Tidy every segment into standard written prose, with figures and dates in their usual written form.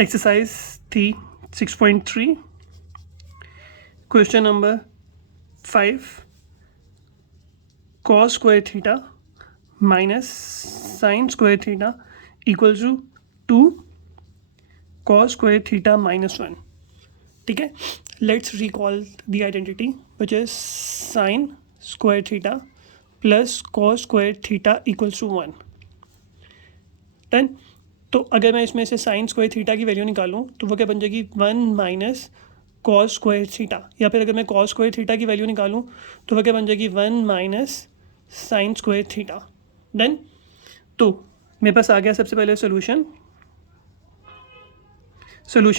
Exercise थी 6.3 question number 5 cos square theta minus sin square theta equals to 2 cos square theta minus 1. ठीक है, let's recall the identity which is sin square theta plus cos square theta equals to 1. Done. तो अगर मैं इसमें से sign square theta की value निकालूं तो वो क्या बन जाएगी 1 माइनस कॉस स्क्वायर थीटा, या फिर अगर मैं कॉस स्क्वायर थीटा की वैल्यू निकालूं तो वो क्या बन जाएगी 1 minus sine square theta. Done. तो मेरे पास आ गया सबसे पहले सोल्यूशन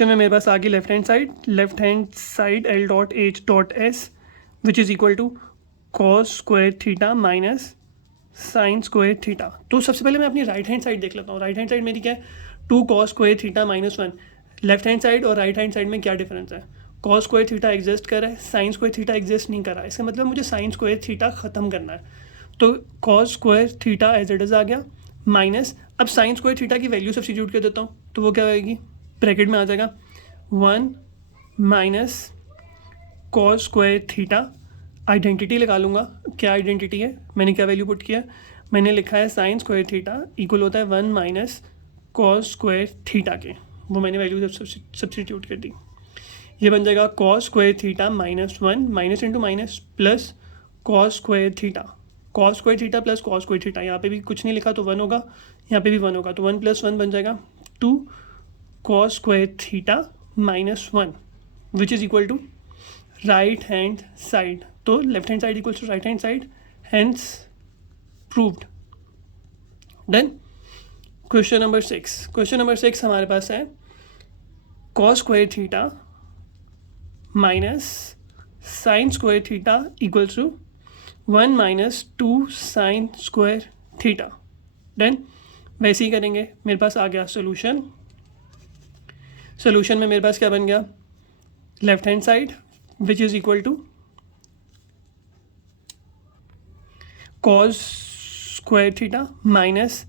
में मेरे पास आ गई left hand side L dot H dot S which is equal to cos square theta minus sine square theta. तो सबसे पहले मैं अपनी राइट हैंड साइड देख लेता हूँ. राइट हैंड साइड मेरी क्या है 2 cos square theta minus 1. Left hand side और राइट हैंड साइड में क्या डिफरेंस है. कॉस स्क्वायर थीटा एग्जिस्ट कर रहा है, साइन स्क्वायर थीटा एग्जिस्ट नहीं कर रहा है. इसका मतलब मुझे साइन स्क्वायर थीटा ख़त्म करना है. तो cos square theta as it is आ गया माइनस, अब साइन स्क्वायर थीटा की वैल्यू सब्स्टिट्यूट कर देता हूँ तो वो क्या आएगी ब्रैकेट में आ जाएगा 1 minus cos square theta. Identity लगा लूँगा. क्या आइडेंटिटी है, मैंने क्या वैल्यू पुट किया, मैंने लिखा है साइन स्क्वायर थीटा इक्वल होता है 1 माइनस कॉस स्क्वायर थीटा के, वो मैंने वैल्यू सब्स्टिट्यूट कर दी. ये बन जाएगा cos square theta minus 1 minus into minus plus cos square theta. Cos square theta plus cos square theta, यहाँ पे भी कुछ नहीं लिखा तो 1 होगा, यहाँ पे भी 1 होगा, तो 1 प्लस 1 बन जाएगा 2 cos square theta minus 1 which is equal to right hand side. तो left hand side equals to right hand side, hence proved. Done. Question number 6 हमारे पास है cos square theta minus sine square theta equals to 1 minus 2 sine square theta. Done. वैसे ही करेंगे. मेरे पास आ गया सोल्यूशन में मेरे पास क्या बन गया left hand side which is equal to cos square theta minus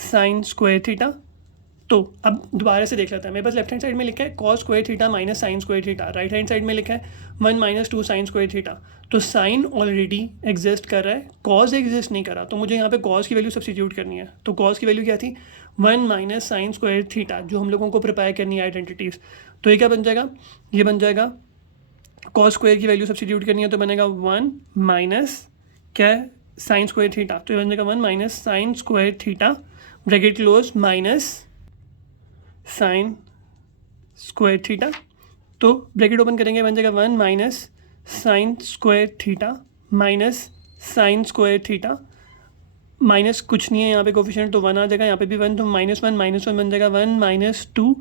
sine square theta. तो अब दोबारा से देख लेते हैं. मेरे पास लेफ्ट हैंड साइड में लिखा है cos square theta minus sine square theta, right hand side में लिखा है 1 माइनस 2 साइन स्क्वायर थीटा. तो साइन ऑलरेडी एग्जिस्ट कर रहा है, कॉस एग्जिस्ट नहीं कर रहा, तो मुझे यहाँ पे कॉस की वैल्यू सब्स्टिट्यूट करनी है. तो कॉस की वैल्यू क्या थी 1 माइनस साइन स्क्वायर थीटा, जो हम लोगों को प्रिपेयर करनी है आइडेंटिटीज़. तो ये क्या बन जाएगा, ये बन जाएगा कॉस स्क्वायर की वैल्यू सब्स्टिट्यूट करनी है तो बनेगा 1 माइनस क्या है साइन स्क्वायर थीटा. तो ये बन जाएगा 1 minus sine square theta bracket close minus sine square theta. तो ब्रैकेट ओपन करेंगे बन जाएगा 1 minus sine square theta minus sine square theta. Minus कुछ नहीं है यहाँ पे कोफिशिएंट तो 1 आ जाएगा, यहाँ पे भी 1 तो माइनस वन बन जाएगा 1 minus 2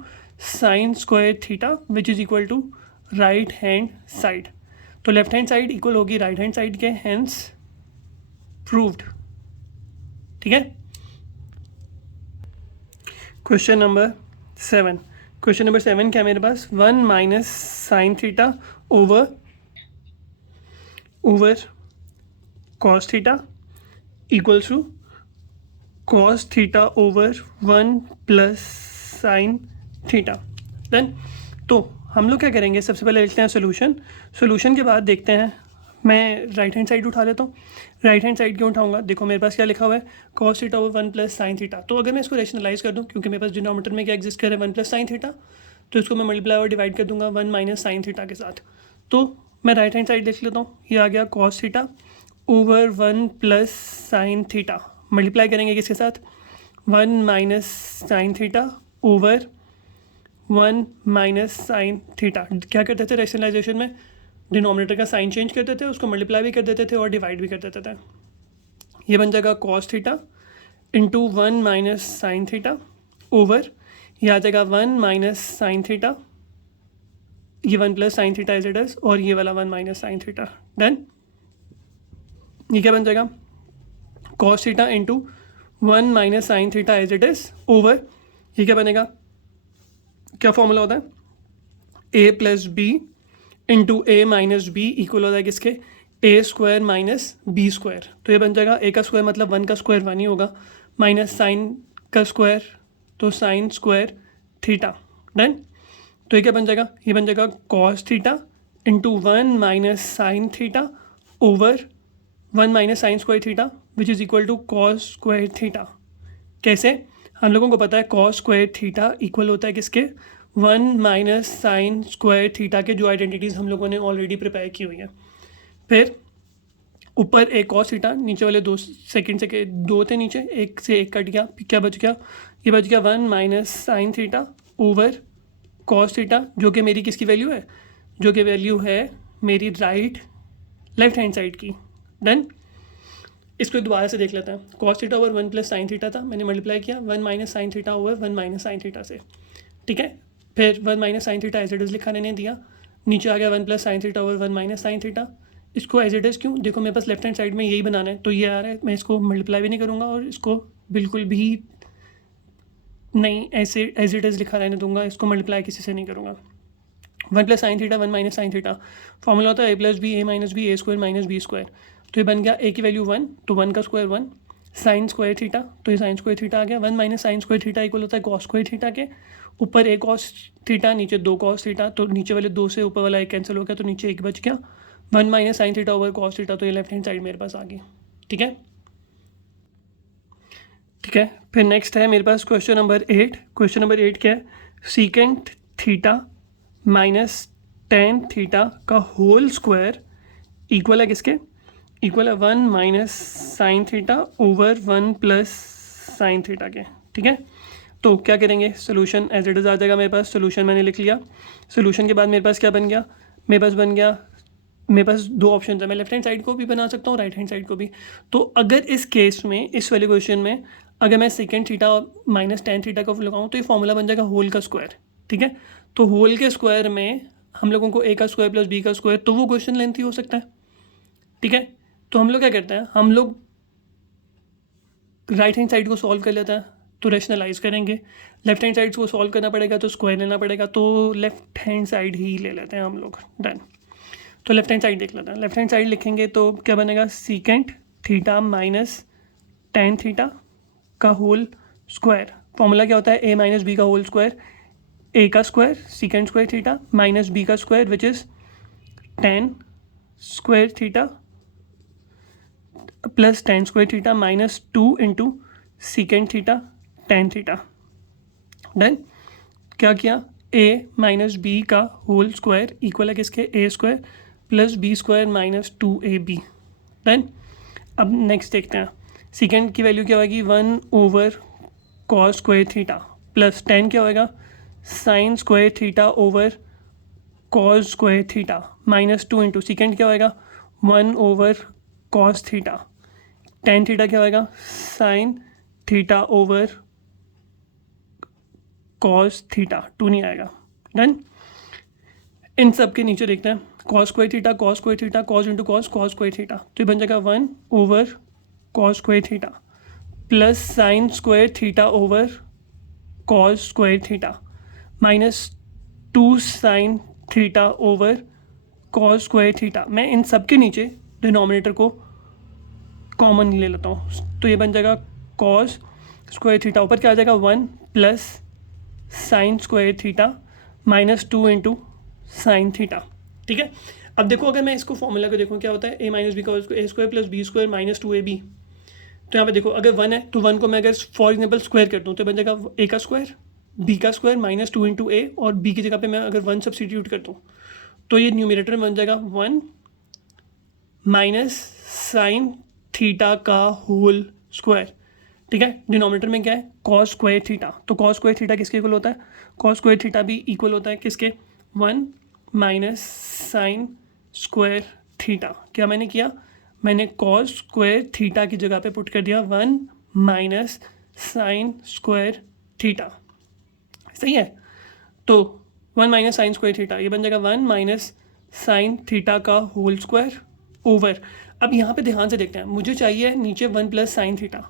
sine square theta which is equal to right hand side. तो लेफ्ट हैंड साइड इक्वल होगी राइट हैंड साइड के, हैंस प्रूव्ड. ठीक है. क्वेश्चन नंबर 7 क्या है मेरे पास 1 minus sine theta over cos theta equals to cos theta over 1 plus sine theta. Then तो हम लोग क्या करेंगे, सबसे पहले लिखते हैं सोल्यूशन के बाद देखते हैं. मैं राइट हैंड साइड उठा लेता हूँ. राइट हैंड साइड क्यों उठाऊंगा, देखो मेरे पास क्या लिखा हुआ है cos theta over 1 plus sine theta. तो अगर मैं इसको रेशनलाइज कर दूँ, क्योंकि मेरे पास डिनोमिनेटर में क्या एग्जिस्ट करे 1 प्लस साइन थीटा, तो इसको मैं मल्टीप्लाई और डिवाइड कर दूंगा 1 माइनस साइन थीटा के साथ. तो मैं राइट हैंड साइड देख लेता हूँ. ये आ गया cos theta over 1 plus sine theta. Multiply करेंगे किसके साथ 1 minus sine theta over 1 minus sine theta. क्या करते थे रेशनलाइजेशन में, डिनोमिनेटर का साइन चेंज करते थे, उसको मल्टीप्लाई भी कर देते थे और डिवाइड भी कर देते थे. ये बन जाएगा cos theta into 1 minus sine theta over ये आ जाएगा 1 माइनस साइन थीटा, ये 1 plus sine theta as it is, और ये वाला 1 माइनस साइन थीटा. डन. ये क्या बन जाएगा cos theta into 1 minus sine theta as it is over ये क्या बनेगा, क्या फॉर्मूला होता है A plus B into A minus B equal होता है किसके A square minus B square. तो ये बन जाएगा ए का स्क्वायर मतलब 1 का स्क्वायर 1 ही होगा, माइनस साइन का स्क्वायर तो साइन स्क्वायर थीटा. डन। तो ये क्या बन जाएगा, ये बन जाएगा cos theta into 1 minus sine theta over 1 minus sine square theta which is equal to cos square theta. कैसे, हम लोगों को पता है कॉस स्क्वायर थीटा इक्वल होता है किसके, 1 माइनस साइन स्क्वायर थीटा के, जो आइडेंटिटीज़ हम लोगों ने ऑलरेडी प्रिपेयर की हुई है। फिर ऊपर एक कॉस थीटा, नीचे वाले दो सेकंड से दो थे नीचे, एक से एक कट गया, क्या बच गया, ये बच गया 1 minus sine theta over cos theta, जो कि मेरी किसकी वैल्यू है, जो कि वैल्यू है मेरी लेफ्ट हैंड साइड की। डन। इसको दोबारा से देख लेते हैं। Cos theta over 1 plus sine theta था, मैंने मल्टीप्लाई किया 1 minus sine theta over 1 minus sine theta से, ठीक है। फिर 1 minus sine theta as it is लिखा मैंने दिया, नीचे आ गया 1 plus sine theta over 1 minus sine theta. इसको एज इट इज़ क्यों, देखो मेरे पास लेफ्ट हैंड साइड में यही बनाना है, तो ये आ रहा है, मैं इसको मल्टीप्लाई भी नहीं करूँगा और इसको बिल्कुल भी नहीं ऐसे एज इट इज़ लिखा रहने दूंगा, इसको मल्टीप्लाई किसी से नहीं करूँगा। 1 plus sine theta 1 minus sine theta, formula होता है A plus B A minus B A square minus B square. तो ये बन गया ए की वैल्यू 1, तो 1 का स्क्वायर 1, साइन स्क्वायर थीटा, तो ये साइन स्क्वायर थीटा आ गया। 1 minus sine square theta equal होता है कॉस स्क्वायर थीटा के, ऊपर एक कॉस थीटा नीचे 2 कॉस थीटा, तो नीचे वाले 2 से ऊपर वाला एक कैंसिल हो गया, तो नीचे एक बच गया। 1 minus sine theta over cos theta, तो ये लेफ्ट हैंड साइड मेरे पास आ गई। ठीक है, ठीक है। फिर नेक्स्ट है मेरे पास क्वेश्चन नंबर 8। क्वेश्चन नंबर 8 क्या है, secant theta minus tan theta का होल स्क्वायर इक्वल है किसके, इक्वल है 1 minus sine theta over 1 plus sine theta के। ठीक है, तो क्या करेंगे, सोल्यूशन एज इट इज़ आ जाएगा मेरे पास। सोल्यूशन मैंने लिख लिया। सोल्यूशन के बाद मेरे पास क्या बन गया, मेरे पास दो ऑप्शन है, मैं लेफ्ट हैंड साइड को भी बना सकता हूँ, राइट हैंड साइड को भी। तो अगर इस केस में, इस वाले क्वेश्चन में अगर मैं second theta minus tan theta का लगाऊँ तो ये फॉर्मूला बन जाएगा होल का स्क्वायर। ठीक है, तो होल के स्क्वायर में हम लोगों को ए का स्क्वायर प्लस बी का स्क्वायर, तो वो क्वेश्चन लेंथी हो सकता है। ठीक है, तो हम लोग क्या करते हैं, हम लोग राइट हैंड साइड को सॉल्व कर लेते हैं, तो रेशनलाइज करेंगे। लेफ्ट हैंड साइड को सॉल्व करना पड़ेगा तो स्क्वायर लेना पड़ेगा, तो लेफ्ट हैंड साइड ही ले लेते हैं हम लोग। डन। तो लेफ्ट हैंड साइड देख लेते हैं। लेफ्ट हैंड साइड लिखेंगे तो क्या बनेगा, secant theta minus tan theta का होल स्क्वायर। फॉर्मूला क्या होता है, ए माइनस बी का होल स्क्वायर, ए का square secant square theta minus B का square which is tan square theta plus tan square theta minus 2 into secant theta tan theta. Done. क्या किया, A minus B का whole square equal है किसके, A square plus B square minus 2ab। Done. अब next देखते हैं, secant की value क्या होगी, 1 over cos square theta plus ten क्या होगा, sign square theta over cos square theta minus 2 into secant क्या होगा, 1 over cos theta, tan theta क्या होगा, sign theta over cos theta, 2 नहीं आएगा। डन। इन सब के नीचे देखते हैं, cos square theta cos square theta cos into cos cos square theta, तो ये बन जाएगा 1 over cos square theta plus sign square theta over cos square theta minus 2 sign theta over cos square theta. मैं इन सब के नीचे denominator को common ले लेता हूँ, तो ये बन जाएगा कॉस स्क्वायर थीटा, ऊपर क्या आ जाएगा 1 plus sign square theta minus 2 into sine theta. ठीक है, अब देखो अगर मैं इसको फॉर्मूला को देखूँ क्या होता है, ए माइनस बी का A square plus B square minus 2ab। तो यहाँ पे देखो अगर 1 है तो 1 को मैं अगर फॉर एग्जाम्पल स्क्वायर कर दूँ तो बन जाएगा ए का स्क्वायर बी का स्क्वायर माइनस 2 इंटू ए, और बी की जगह पे मैं अगर 1 सब्सटीट्यूट कर दूँ तो ये न्यूमरेटर में बन जाएगा 1 माइनस साइन थीटा का होल स्क्वायर। ठीक है, डिनोमिनेटर में क्या है, कॉस स्क्वायर थीटा, तो कॉस स्क्वायर थीटा किसके इक्वल होता है, कॉस स्क्वायर थीटा भी इक्वल होता है किसके, 1 माइनस साइन स्क्वायर थीटा। क्या मैंने किया, मैंने कॉस स्क्वायर थीटा की जगह पे पुट कर दिया 1 माइनस साइन स्क्वायर थीटा। सही है, तो 1 माइनस साइन स्क्वायर थीटा ये बन जाएगा 1 माइनस साइन थीटा का होल स्क्वायर ओवर। अब यहाँ पे ध्यान से देखते हैं, मुझे चाहिए नीचे 1 प्लस साइन थीटा,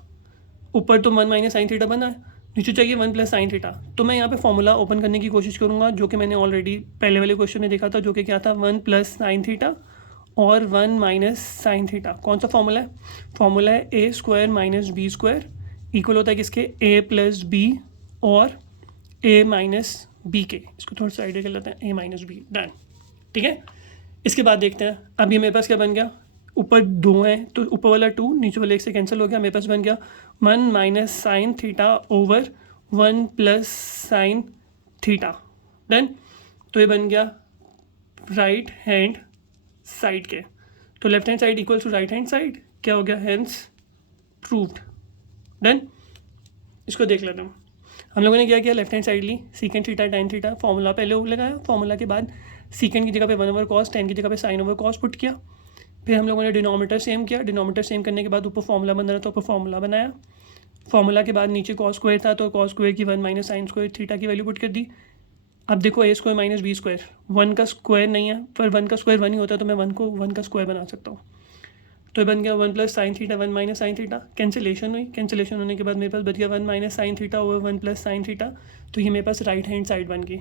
ऊपर तो 1 माइनस साइन थीटा बना है, नीचे चाहिए 1 प्लस साइन थीटा। तो मैं यहाँ पे फॉर्मूला ओपन करने की कोशिश करूँगा, जो कि मैंने ऑलरेडी पहले वाले क्वेश्चन में देखा था, जो कि क्या था 1 प्लस साइन थीटा और 1 माइनस साइन थीटा। कौन सा फॉर्मूला है, फॉर्मूला है A square minus B square equal होता है किसके, ए प्लस बी और ए माइनस बी के, इसको थोड़ा सा आइडिया कर लेते हैं, ए माइनस बी, डन। ठीक है, इसके बाद देखते हैं अब ये मेरे पास क्या बन गया, ऊपर 2 है तो ऊपर वाला 2 नीचे वाले 1 से कैंसिल हो गया, मेरे पास बन गया 1 minus sine theta over 1 plus sine theta, done. तो ये बन गया राइट हैंड साइड के, तो left hand side equals to right hand side, क्या हो गया, हेंस प्रूव्ड, डन। इसको देख लेते हैं हम लोगों ने क्या किया, लेफ्ट हैंड साइड ली, secant theta tan theta, formula पहले लगाया, फॉर्मूला के बाद सीकेंड की जगह पे 1 ओवर कॉस, टेन की जगह पे साइन ओवर कॉस पुट किया, फिर हम लोगों ने डिनोमीटर सेम किया, डिनोमीटर सेम करने के बाद ऊपर फॉर्मूला बन रहा था, ऊपर फॉर्मूला बनाया, फॉर्मूला के बाद नीचे कॉस स्क्वायर था तो कॉस स्क्वायर की 1 माइनस साइन स्क्वायर थीटा की वैल्यू पुट कर दी। अब देखो ए स्क्वायर माइनस बी स्क्वायर, 1 का स्क्वायर नहीं है, पर 1 का स्क्वायर 1 ही होता है, तो मैं 1 को 1 का स्क्वायर बना सकता हूँ। तो ये बन गया 1 plus sine theta 1 minus sine theta, cancellation हुई, कैंसिलेशन होने के बाद मेरे पास बच गया 1 minus sine theta over 1 plus sine theta, तो ये मेरे पास राइट हैंड साइड बन गई।